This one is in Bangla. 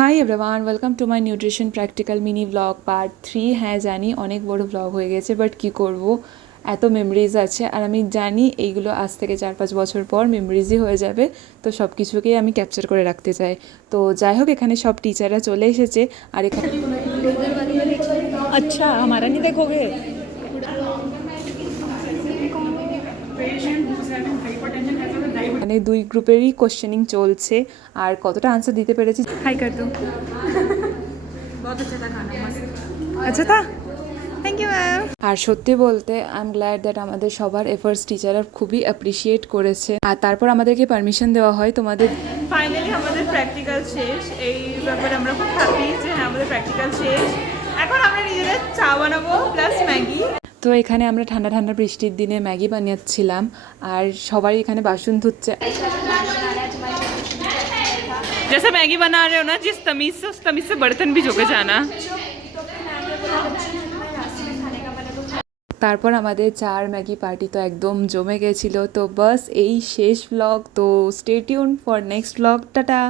Hi everyone, welcome to my nutrition practical mini blog part 3। হ্যাঁ জানি অনেক বড় ব্লগ হয়ে গেছে, বাট কী করব, এত মেমোরিজ আছে আর আমি জানি এইগুলো আজ থেকে 4-5 বছর পর মেমোরিজই হয়ে যাবে। তো সব কিছুকেই আমি ক্যাপচার করে রাখতে চাই। তো যাই হোক, এখানে সব টিচাররা চলে এসেছে আর এখানে अच्छा हमारा नहीं देखोगे। মানে দুই গ্রুপেরই কোশ্চেনিং চলছে আর কতটা আনসার দিতে পেরেছি। হাই কর দো। बहुत अच्छा था खाना, मस्त अच्छा था। Thank you ma'am. আর সত্যি বলতে আই এম গ্ল্যাড দ্যাট আমাদের সবার এফার্টস টিচাররা খুবই অ্যাপ্রিসিয়েট করেছে। আর তারপর আমাদেরকে পারমিশন দেওয়া হয় তোমাদের। ফাইনালি আমাদের প্র্যাকটিক্যাল শেষ। এই ব্যাপারে আমরা খুব হ্যাপি যে হ্যাঁ আমাদের প্র্যাকটিক্যাল শেষ। এখন আমরা নিজেদের চা বানাবো প্লাস ম্যাগি। তো এখানে আমরা ঠান্ডা ঠান্ডা বৃষ্টির দিনে ম্যাগি বানিয়েছিলাম আর সবাই এখানে বাসন ধুচ্ছে। जैसे मैगी बना रहे हो ना, जिस तमीज से उस तमीज से बर्तन भी धोके जाना। তারপর আমাদের চার ম্যাগি পার্টি তো একদম জমে গেছিলো। তো বাস এই শেষ ব্লগ। তো stay tune for next blog. Tata.